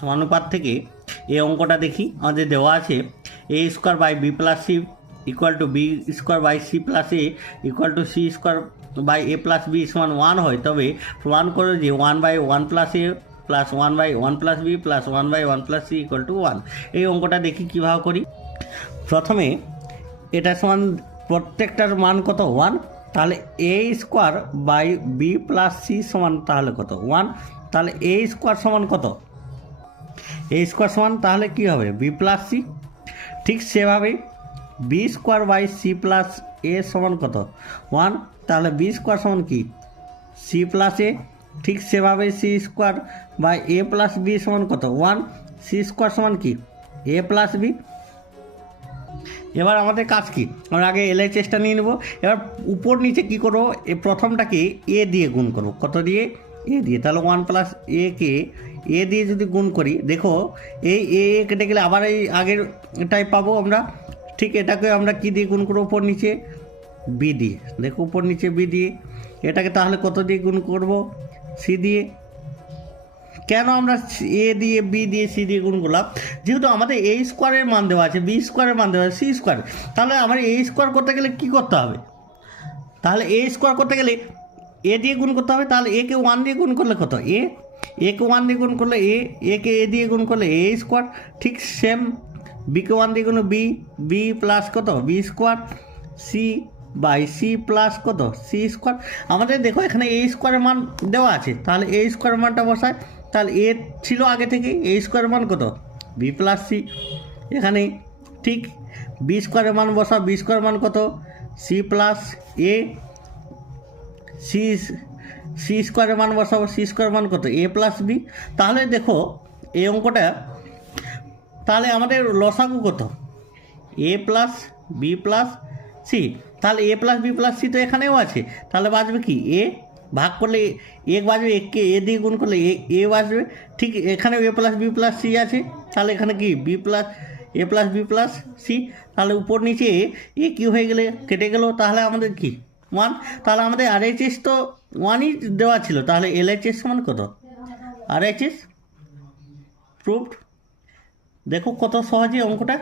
সমানুপাত থেকে এই অঙ্কটা দেখি। আমাদের দেওয়া আছে a square by b plus c equal to b square by C plus a equal to c square by A plus B সমান 1 হয়, তবে প্রমাণ করো যে 1/1 plus a plus 1/1 plus b plus 1/1 plus c equal to 1। এই অঙ্কটা দেখি কীভাবে করি। প্রথমে এটা সমান প্রত্যেকটার মান কত 1, তাহলে a square by b plus c সমান তাহলে কত 1, তাহলে এ স্কোয়ার সমান কত, এ স্কোয়ার সমান তাহলে কী হবে বি প্লাস সি। ঠিক সেভাবেই b square by C plus a সমান কত 1, তাহলে বি স্কোয়ার সমান কি সি প্লাস এ। ঠিক সেভাবে C square by A plus B সমান কত 1, সি স্কোয়ার সমান কি এ প্লাস বি। এবার আমাদের কাজ কি, আমরা আগে এলএইচএসটা নিয়ে নেব। এবার উপর নিচে কী করবো, এই প্রথমটাকে এ দিয়ে গুণ করবো, কত দিয়ে এ দিয়ে, তাহলে 1 প্লাস এ কে এ দিয়ে যদি গুণ করি, দেখো এই এ কেটে গেলে আবার এই আগের এটাই পাবো আমরা। ঠিক এটাকে আমরা কি দিয়ে গুণ করবো, উপর নিচে বি দিয়ে, দেখো উপর নিচে বি দিয়ে। এটাকে তাহলে কত দিয়ে গুণ করব, সি দিয়ে। কেন আমরা এ দিয়ে বি দিয়ে সি দিয়ে গুণ করলাম, যেহেতু আমাদের এ স্কোয়ারের মান দেওয়া আছে, বি স্কোয়ারের মান দেওয়া আছে, সি স্কোয়ার, তাহলে আমার এ স্কোয়ার করতে গেলে কী করতে হবে, তাহলে এ স্কোয়ার করতে গেলে এ দিয়ে গুণ করতে হবে। তাহলে এ কে 1 দিয়ে গুণ করলে কত এ, এ কে 1 দিয়ে গুণ করলে এ কে এ দিয়ে গুণ করলে এ স্কোয়ার। ঠিক সেম বি কে 1 দিয়ে গুণ বি, বি প্লাস কত B square, C by C plus কত সি স্কোয়ার। আমাদের দেখো এখানে এ স্কোয়ারের মান দেওয়া আছে, তাহলে এ স্কোয়ারের মানটা বসায়। তাহলে এ ছিল আগে থেকে, এ স্কোয়ারের মান কত বি প্লাস সি। এখানে ঠিক বি স্কোয়ারের মান বসা, বি স্কোয়ারের মান কত সি প্লাস এ, সি সি স্কোয়ারের মান বসাবো, সি স্কোয়ারের মান কত এ প্লাস বি। তাহলে দেখো এই অঙ্কটা, তাহলে আমাদের লসাগু কত এ প্লাস বি প্লাস সি। তাহলে এ প্লাস বি প্লাস সি তো এখানেও আছে, তাহলে বাঁচবে কি এ, ভাগ করলে এ বাঁচবে, একে এ দিয়ে গুণ করলে এ বাঁচবে। ঠিক এখানে এ প্লাস বি প্লাস সি আছে, তাহলে এখানে কি B plus a plus b plus C. তাহলে উপর নিচে এ কি হয়ে গেলে কেটে গেল, তাহলে আমাদের কি 1। তাহলে আমাদের আরএইচএস তো 1ই দেওয়া ছিল, তাহলে এলএইচএস সমান কত আরএইচএস প্রুভড। দেখো কত সহজে অঙ্কটা।